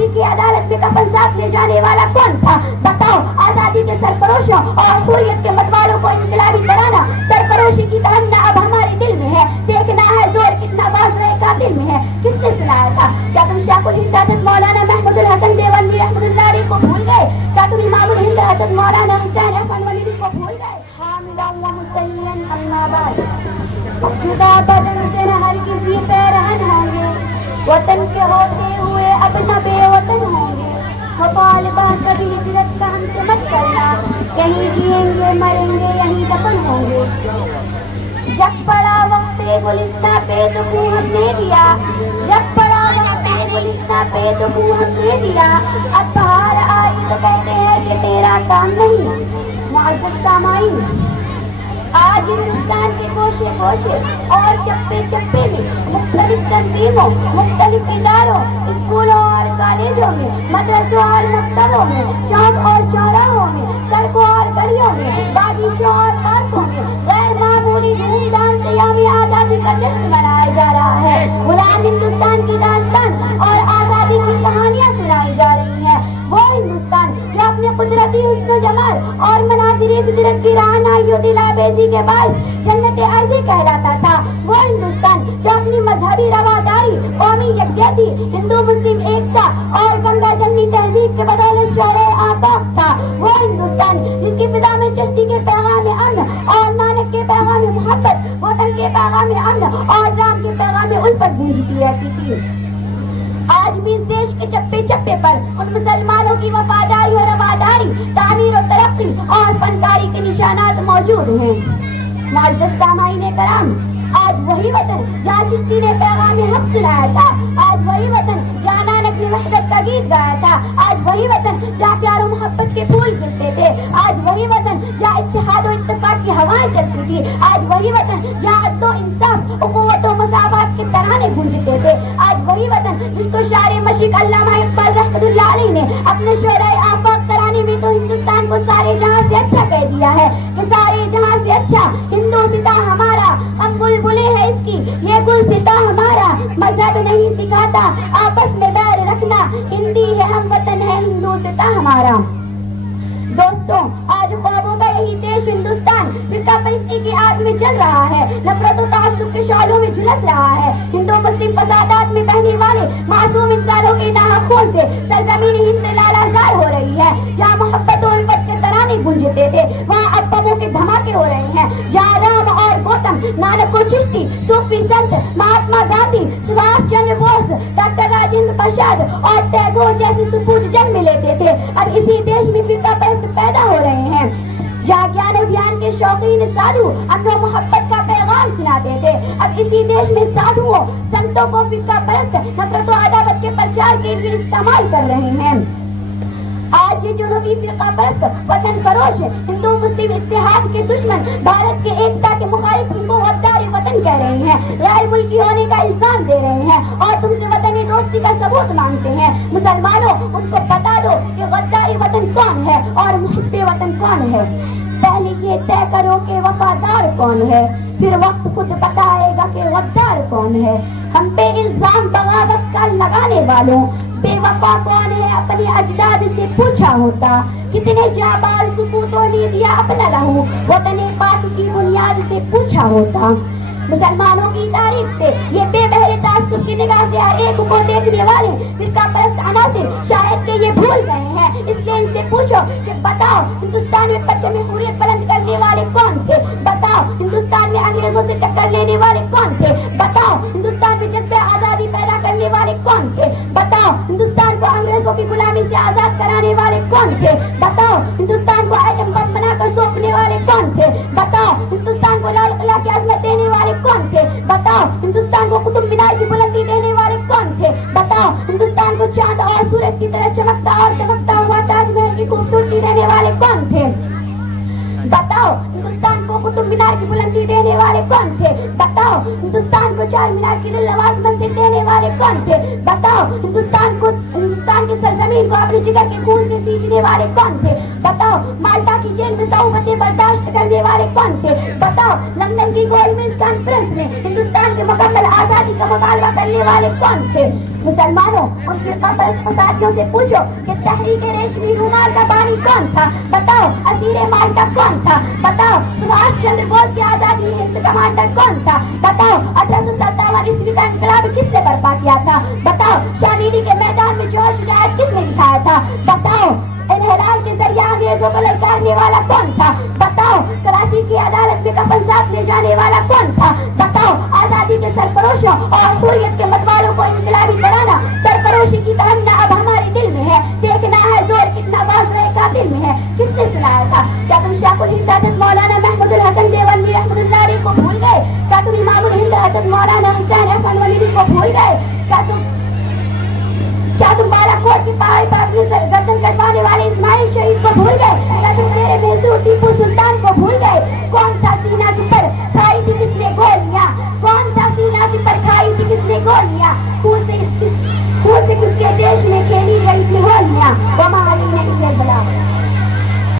कराची की अदालत में कफन साथ ले जाने वाला कौन था? बताओ, आजादी के सरफरोशों और हुर्रियत के मतवालों को इनकलाबी कराना सरफरोशी की तमन्ना अब हमारे दिल में है। देखना है जोर कितना बाज रहे कातिल में है। किसने सुनाया था? क्या तुम शाकुल हिंद हज़रत मौलाना महमूदुल हसन देवबंदी रहमतुल्लाह को भूल गए? क्या तुम इमामुल हिंद हज़रत मौलाना हुसैन अहमद वलीदी को भूल गए? हामिदन व मुसल्लियन अम्मा बाद, जुदा बदन से न हर किसी पे रहन होंगे, वतन के होते हुए अपना बेवतन होंगे। मुतालिबा कभी हिजरत का हमसे मत करना, कहीं जिएंगे मरेंगे यहीं दफन होंगे। जब पड़ा वक्त गुलिस्तां पे तो मुंह हमने दिया, जब पड़ा वक्त गुलिस्तां पे तो मुंह हमने दिया। अब बाहर आई तो कहते हैं कि तेरा काम नहीं। मुअज़्ज़ज़ सामाईन, आज हिंदुस्तान के कोशे कोशे और चप्पे चप्पे में मुख्तलिफ तंजीमों, मुख्तलिफ इदारों, स्कूलों और कॉलेजों में, मदरसों और मकतबों में, चौक और चौराहों में, सड़कों और गलियों में, बागीचों और पार्कों में गैर मामूली धूमधाम से यौम आज़ादी का जश्न मनाया जा रहा है। गुलाम हिंदुस्तान की दास्तान और आज़ादी की कहानियाँ सुनाई जा रही हैं। वो हिंदुस्तान जो अपने कुदरती हुस्न जमाल और मनाज़िर कुदरत की राहनाइयों दिलावेज़ी के बाद जन्नत अर्ज़ी कहलाता था। वो हिंदुस्तान जो अपनी मजहबी रवादारी, कौमी यकजहती, हिंदू मुस्लिम एकता और गंगा जमनी तहजीब के बदौलत शोरे आफाक था। वो हिंदुस्तान जिसकी फिजा में चिश्ती के पैगाम अमन और नानक के पैगाम मोहब्बत, वतन के पैगाम अमन और राम के पैगाम उल्फत गूंजती रहती थी। आज भी इस देश के चप्पे चप्पे पर उन मुसलमानों की वफादारी और रवादारी, तामीर और तरक्की और फनकारी के निशानात मौजूद हैं। मुअज़्ज़ज़ सामाईन कराम, आज वही वतन जहाँ चिश्ती ने पैगाम हक सुनाया था, आज वही वतन जहाँ नानक ने वहदत का गीत गाया था, आज वही वतन जहाँ प्यार और मोहब्बत के फूल खिलते थे, आज वही वतन जहाँ इत्तेहाद और इत्तेफाक की हवाएं चलती थी, आज वही वतन जहाँ अदल और इंसाफ, उखुवत और मसावत के तराने गूंजते थे, आज वही वतन जिसको शायर मशीक अल्लामा इकबाल रहमतुल्लाह अलैह ने अपने शोरे आफाक तराने में तो हिंदुस्तान को सारे जहां से अच्छा कह दिया है कि सारे जहां से अच्छा हिंदू सिता हमारा, हम बुलबुलें हैं इसकी, ये गुल सिता हमारा, मजहब नहीं सिखाता आपस में बैर रखना, हिंदी है हम वतन है हिंदू सिता हमारा। दोस्तों, आज ख्वाबों का यही देश हिंदुस्तान फिरका परस्ती की आग में जल रहा है, नफरत और ताअस्सुब के शौलों में झुलस रहा है। हिंदू मुस्लिम फसादात में बहने वाले मासूम इंसानों के नाहक खून से सरजमीन हिंद से लालाजार हो रही है। जहाँ मोहब्बत और उल्फत के तराने गूंजते थे, वहाँ अब बमों के धमाके हो रहे हैं। जहाँ राम और गौतम, नानक और चिश्ती, सूफी संत, महात्मा गांधी, सुभाष चंद्र बोस, डॉक्टर राजेंद्र प्रसाद और टैगोर जैसे सुपूत जन्म लेते थे, अब इसी देश में फिरका परस्त पैदा हो रहे हैं। जहाँ ज्ञान और ज्ञान के शौकीन साधु अमन और मोहब्बत का पैगाम सुनाते थे, अब इसी देश में साधुओं, संतों को फिरका परस्त, नफरत और अदावत के प्रचार के लिए इस्तेमाल कर रहे हैं। आज ये जुनूबी फिरका परस्त, वतन फरोश, हिंदू मुस्लिम इत्तेहाद के दुश्मन, भारत के एकता के मुखालिफ इनको गद्दार वतन कह रहे हैं, गैर मुल्की होने का इल्जाम दे रहे हैं और तुमसे वतनी दोस्ती का सबूत मांगते हैं। मुसलमानों, उनको बता दो कि गद्दारी वतन कौन है और मुहिब्बे वतन कौन है। पहले ये तय करो कि वफादार कौन है, फिर वक्त खुद बताएगा कि गद्दार कौन है। हम पे इल्जाम बगावत का लगाने वालों, बेवफा कौन है अपने अजदाद से पूछा होता, कितने जाबाज सुपूतों ने दिया अपना लहू, वतने पाक की बुनियाद से पूछा होता। मुसलमानों की तारीफ से ये बेबहरे तासुब की निगाह से हर एक को देखने वाले फिरका परस्त अनासिर शायद के ये भूल गए हैं, इसलिए इनसे पूछो कि बताओ हिंदुस्तान में परचम हुर्रियत बुलंद करने वाले कौन थे, बताओ हिंदुस्तान में अंग्रेजों से टक्कर लेने वाले कौन थे, बताओ हिंदुस्तान में जज्बे आजादी पैदा करने वाले कौन थे, बताओ हिंदुस्तान को अंग्रेजों की गुलामी से आजाद कराने वाले कौन थे, बताओ हिंदुस्तान को एटम बम बनाकर सौंपने वाले कौन थे, बताओ हिंदुस्तान को लाल किला की अजमत देने वाले कौन थे, बताओ हिंदुस्तान को कुतुब मीनार की बुलंदी देने वाले कौन थे, बताओ हिंदुस्तान को चांद और सूरज की तरह चमकता और चमकता हुआ ताजमहल की खूबसूरती देने वाले कौन थे, बताओ हिंदुस्तान को कुतुब मीनार की बुलंदी देने वाले कौन थे, बताओ हिंदुस्तान को चार मीनार की दिलनवाज मंजिल देने वाले कौन थे, बताओ हिंदुस्तान ہندوستان کی سرزمین کو اپنے جگر کے خون سے سینچنے والے کون تھے؟ بتاؤ مالٹا کی جیل سے صعوبتیں برداشت کرنے والے کون تھے؟ بتاؤ لندن کی گول میز کانفرنس میں ہندوستان کے مکمل آزادی کا مطالبہ کرنے والے کون تھے؟ مسلمانوں ان فرقہ پرست فسادیوں سے پوچھو کہ تحریک ریشمی رومال کا بانی کون تھا؟ بتاؤ اسیر مالٹا کون تھا؟ بتاؤ سبھاش چندر بوس کے آزادی ہند کمانڈر کون تھا؟ بتاؤ 1857 عیسوی کا انقلاب کس نے برپا کیا تھا؟ بتاؤ شامیلی کے میدان میں جوش شجاعت کس نے دکھایا تھا؟ بتاؤ انحلال کے ذریعے انگریزوں کو للکارنے والا کون تھا؟ بتاؤ کراچی کی عدالت میں کفن ساتھ لے جانے والا کون تھا؟ بتاؤ آزادی کے سرفروشوں اور حریت کے متوالوں کو انقلابی بنانا سرفروشی کی تمنا اب ہمارے دل میں ہے، دیکھنا ہے زور کتنا واضح قاتل میں ہے، کس نے سنایا تھا؟ کیا تم شیخ الہند حضرت مولانا محمود الحسن دیوبندی رحمۃ اللہ علیہ کو بھول گئے؟ کیا تم امام الہند حضرت مولانا حسین احمد ولیدی کو بھول گئے؟ کیا تم بالا کوٹ کی پہاڑی پر اپنی گردن کٹوانے والے اسماعیل شہید کو بھول گئے؟ کیا تم میرے محسور ٹیپو سلطان کو بھول گئے؟ کون سا سینہ پر کھائی تھی کس نے گولیاں؟ کون سا سینہ پر کھائی تھی کس نے گولیاں؟ خون سے کس کے دیش میں